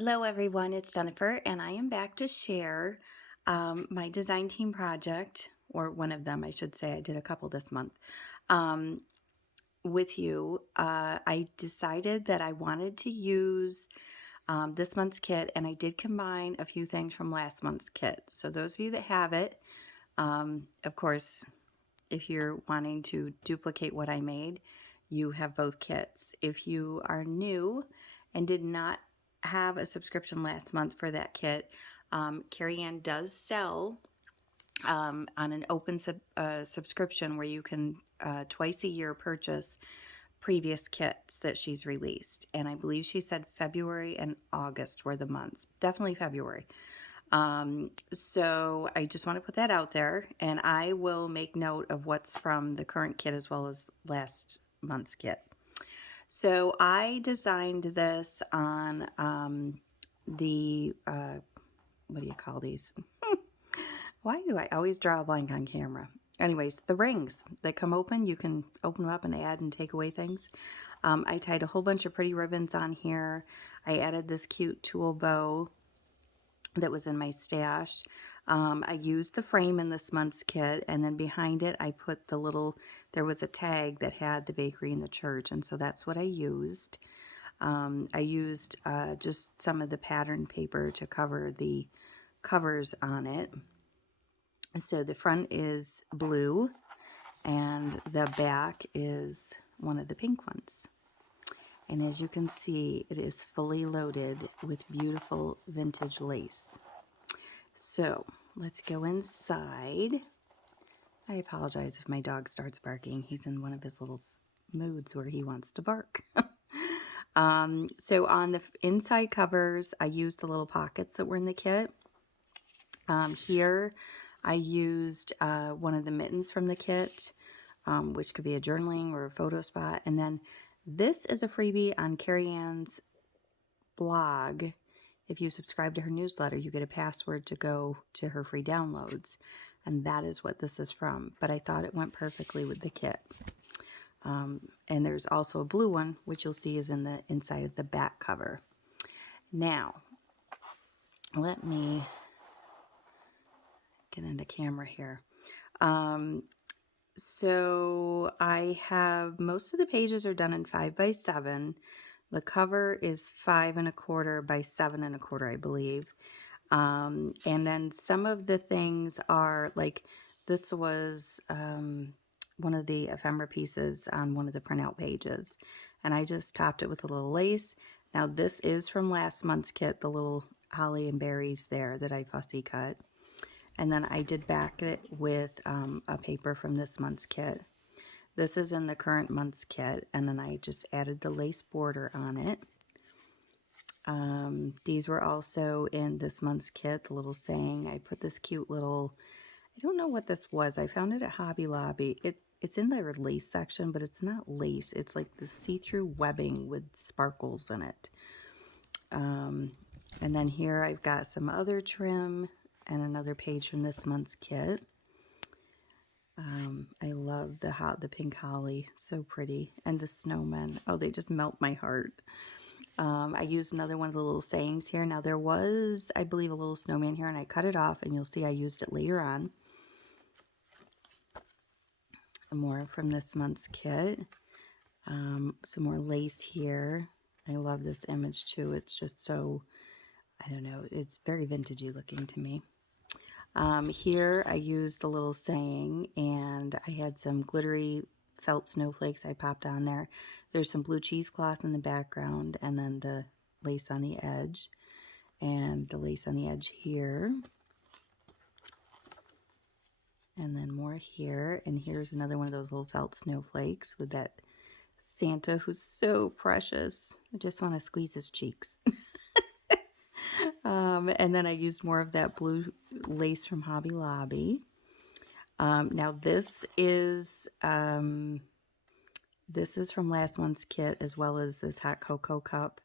Hello everyone, it's Jennifer and I am back to share my design team project, or one of them I should say. I did a couple this month with you. I decided that I wanted to use this month's kit, and I did combine a few things from last month's kit. So those of you that have it, of course, if you're wanting to duplicate what I made, you have both kits. If you are new and did not have a subscription last month for that kit, Carrie Ann does sell on an open subscription where you can twice a year purchase previous kits that she's released. And I believe she said February and August were the months. Definitely February. So I just want to put that out there, and I will make note of what's from the current kit as well as last month's kit. So I designed this on what do you call these? Why do I always draw a blank on camera? Anyways, the rings that come open, you can open them up and add and take away things. I tied a whole bunch of pretty ribbons on here. I added this cute tulle bow that was in my stash. I used the frame in this month's kit, and then behind it I put the little, there was a tag that had the bakery and the church, and so that's what I used. I used just some of the pattern paper to cover the covers on it. So the front is blue, and the back is one of the pink ones. And as you can see, it is fully loaded with beautiful vintage lace. So let's go inside. I apologize if my dog starts barking. He's in one of his little moods where he wants to bark. So on the inside covers, I used the little pockets that were in the kit. Here I used one of the mittens from the kit, which could be a journaling or a photo spot. And then this is a freebie on Carrie Ann's blog. If you subscribe to her newsletter, you get a password to go to her free downloads. And that is what this is from. But I thought it went perfectly with the kit. And there's also a blue one, which you'll see is in the inside of the back cover. Now, let me get into camera here. So I have, most of the pages are done in 5x7. The cover is 5 1/4 by 7 1/4, I believe. And then some of the things are like, this was one of the ephemera pieces on one of the printout pages, and I just topped it with a little lace. Now this is from last month's kit, the little holly and berries there that I fussy cut. And then I did back it with a paper from this month's kit. This is in the current month's kit, and then I just added the lace border on it. These were also in this month's kit, the little saying. I put this cute little, I don't know what this was. I found it at Hobby Lobby. It's in the lace section, but it's not lace. It's like the see-through webbing with sparkles in it. And then here I've got some other trim and another page from this month's kit. I love the pink holly, so pretty, and the snowmen. Oh, they just melt my heart. I used another one of the little sayings here. Now there was, I believe, a little snowman here, and I cut it off, and you'll see I used it later on. More from this month's kit. Some more lace here. I love this image too. It's just so, I don't know, it's very vintagey looking to me. Here I used the little saying, and I had some glittery felt snowflakes I popped on there. There's some blue cheesecloth in the background, and then the lace on the edge, and the lace on the edge here. And then more here, and here's another one of those little felt snowflakes with that Santa who's so precious. I just want to squeeze his cheeks. And then I used more of that blue lace from Hobby Lobby. Now this is from last month's kit, as well as this hot cocoa cup.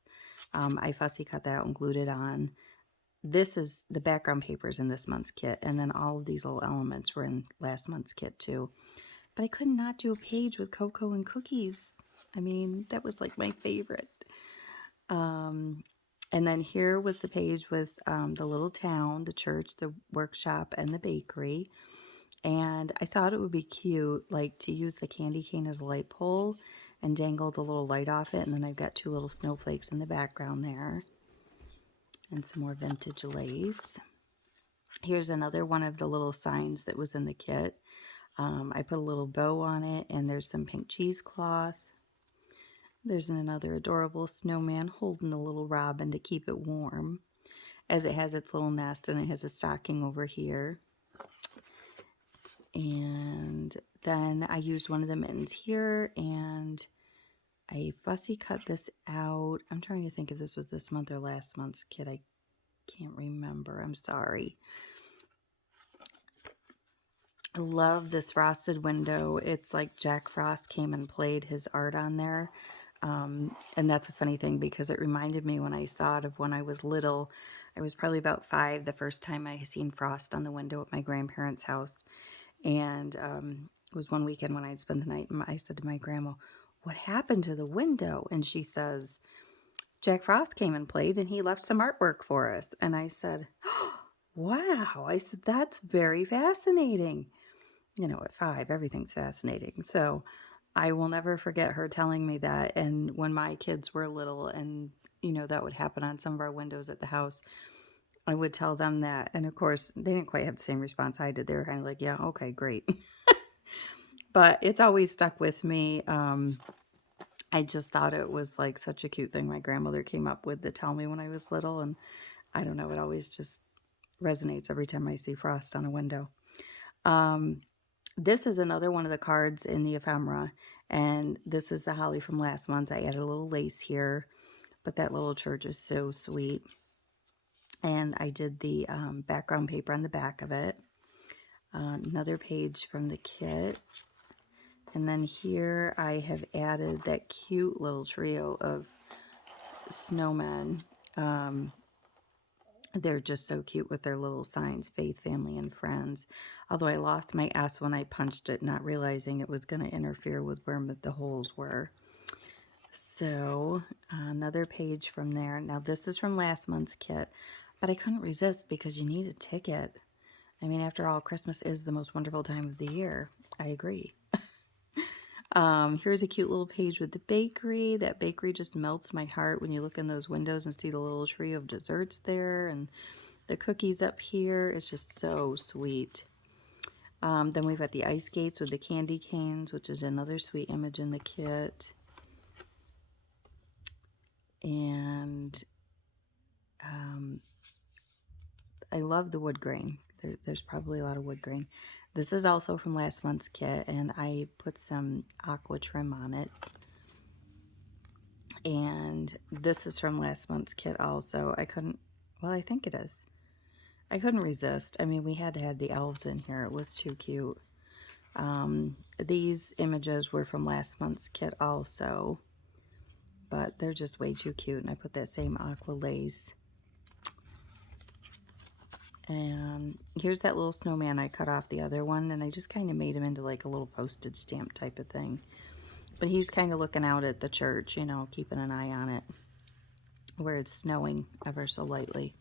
I fussy cut that out and glued it on. This is the background papers in this month's kit, and then all of these little elements were in last month's kit too. But I could not do a page with cocoa and cookies. I mean, that was like my favorite. And then here was the page with the little town, the church, the workshop, and the bakery. And I thought it would be cute, like to use the candy cane as a light pole and dangle the little light off it. And then I've got 2 little snowflakes in the background there. And some more vintage lace. Here's another one of the little signs that was in the kit. I put a little bow on it, and there's some pink cheesecloth. There's another adorable snowman holding a little robin to keep it warm, as it has its little nest, and it has a stocking over here. And then I used one of the mittens here, and I fussy cut this out. I'm trying to think if this was this month or last month's kit. I can't remember. I'm sorry. I love this frosted window. It's like Jack Frost came and played his art on there. And that's a funny thing because it reminded me when I saw it of when I was little. I was probably about 5 the first time I seen frost on the window at my grandparents' house. And it was one weekend when I'd spend the night, and I said to my grandma, "What happened to the window?" And she says, "Jack Frost came and played, and he left some artwork for us." And I said, "Oh, wow." I said, "That's very fascinating." You know, at 5, everything's fascinating. So I will never forget her telling me that. And when my kids were little and, you know, that would happen on some of our windows at the house, I would tell them that. And of course, they didn't quite have the same response I did. They were kind of like, "Yeah, okay, great." But it's always stuck with me. I just thought it was like such a cute thing my grandmother came up with to tell me when I was little. And I don't know, it always just resonates every time I see frost on a window. This is another one of the cards in the ephemera, and this is the holly from last month. I added a little lace here, but that little church is so sweet. And I did the background paper on the back of it. Another page from the kit. And then here I have added that cute little trio of snowmen. They're just so cute with their little signs, faith, family, and friends. Although I lost my S when I punched it, not realizing it was going to interfere with where the holes were. So another page from there. Now this is from last month's kit, but I couldn't resist because you need a ticket. I mean, after all, Christmas is the most wonderful time of the year. I agree. Here's a cute little page with the bakery. That bakery just melts my heart when you look in those windows and see the little tree of desserts there and the cookies up here. It's just so sweet. Then we've got the ice skates with the candy canes, which is another sweet image in the kit. And I love the wood grain. There's probably a lot of wood grain. This is also from last month's kit, and I put some aqua trim on it. And this is from last month's kit also. I think it is. I couldn't resist. I mean, we had to have the elves in here. It was too cute. These images were from last month's kit also, but they're just way too cute. And I put that same aqua lace. And here's that little snowman I cut off the other one, and I just kind of made him into like a little postage stamp type of thing. But he's kind of looking out at the church, you know, keeping an eye on it where it's snowing ever so lightly.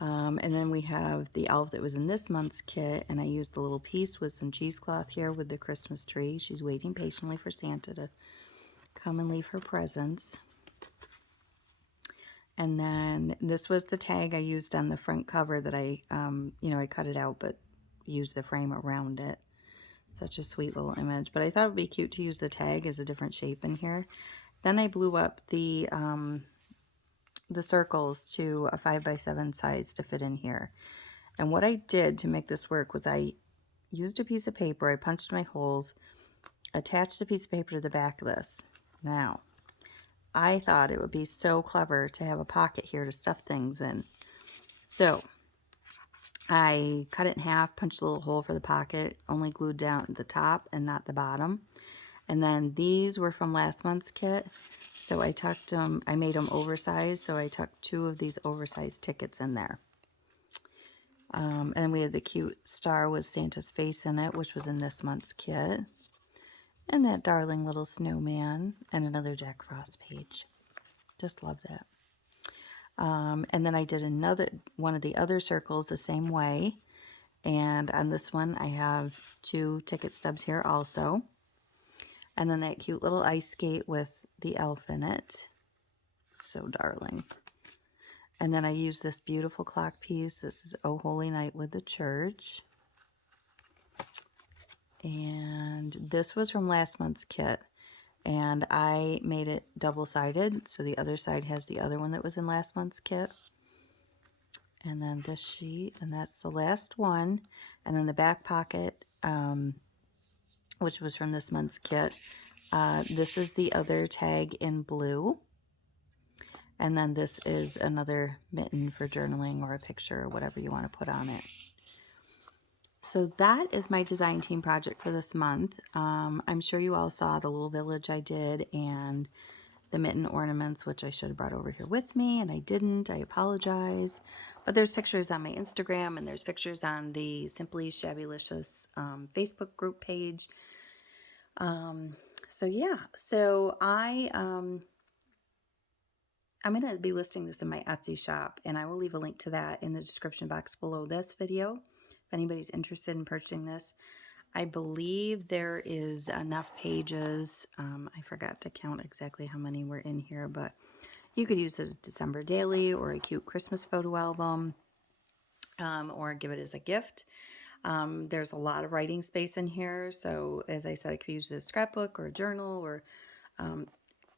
And then we have the elf that was in this month's kit, and I used a little piece with some cheesecloth here with the Christmas tree. She's waiting patiently for Santa to come and leave her presents. And then this was the tag I used on the front cover that I cut it out, but used the frame around it. Such a sweet little image. But I thought it would be cute to use the tag as a different shape in here. Then I blew up the circles to a 5x7 size to fit in here. And what I did to make this work was I used a piece of paper. I punched my holes, attached a piece of paper to the back of this. Now, I thought it would be so clever to have a pocket here to stuff things in. So I cut it in half, punched a little hole for the pocket, only glued down the top and not the bottom. And then these were from last month's kit. So I tucked them, I made them oversized. So I tucked 2 of these oversized tickets in there. And then we had the cute star with Santa's face in it, which was in this month's kit. And that darling little snowman, and another Jack Frost page. Just love that. And then I did another one of the other circles the same way. And on this one, I have 2 ticket stubs here also. And then that cute little ice skate with the elf in it. So darling. And then I use this beautiful clock piece. This is Oh Holy Night with the Church. And this was from last month's kit. And I made it double-sided. So the other side has the other one that was in last month's kit. And then this sheet, and that's the last one. And then the back pocket, which was from this month's kit. This is the other tag in blue. And then this is another mitten for journaling or a picture or whatever you want to put on it. So that is my design team project for this month. I'm sure you all saw the little village I did and the mitten ornaments, which I should have brought over here with me, and I didn't. I apologize. But there's pictures on my Instagram, and there's pictures on the Simply Shabbylicious Facebook group page. So yeah, so I'm going to be listing this in my Etsy shop, and I will leave a link to that in the description box below this video if anybody's interested in purchasing this. I believe there is enough pages. I forgot to count exactly how many were in here, but you could use this as December daily or a cute Christmas photo album, or give it as a gift. There's a lot of writing space in here, so as I said, I could use it as a scrapbook or a journal, or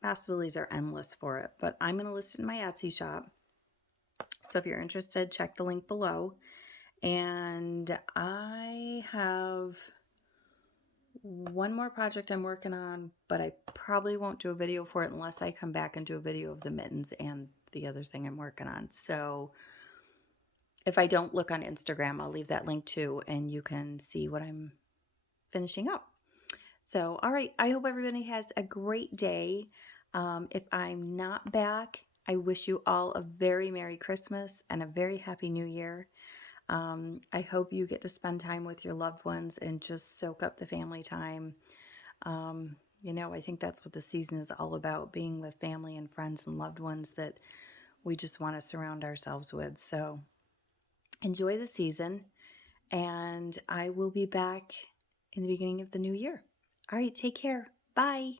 possibilities are endless for it. But I'm going to list it in my Etsy shop, so if you're interested, check the link below. And I have one more project I'm working on, but I probably won't do a video for it unless I come back and do a video of the mittens and the other thing I'm working on. So if I don't look on Instagram, I'll leave that link too, and you can see what I'm finishing up. So, all right, I hope everybody has a great day. If I'm not back, I wish you all a very Merry Christmas and a very Happy New Year. I hope you get to spend time with your loved ones and just soak up the family time. You know, I think that's what the season is all about, being with family and friends and loved ones that we just want to surround ourselves with. So enjoy the season, and I will be back in the beginning of the new year. All right, take care. Bye.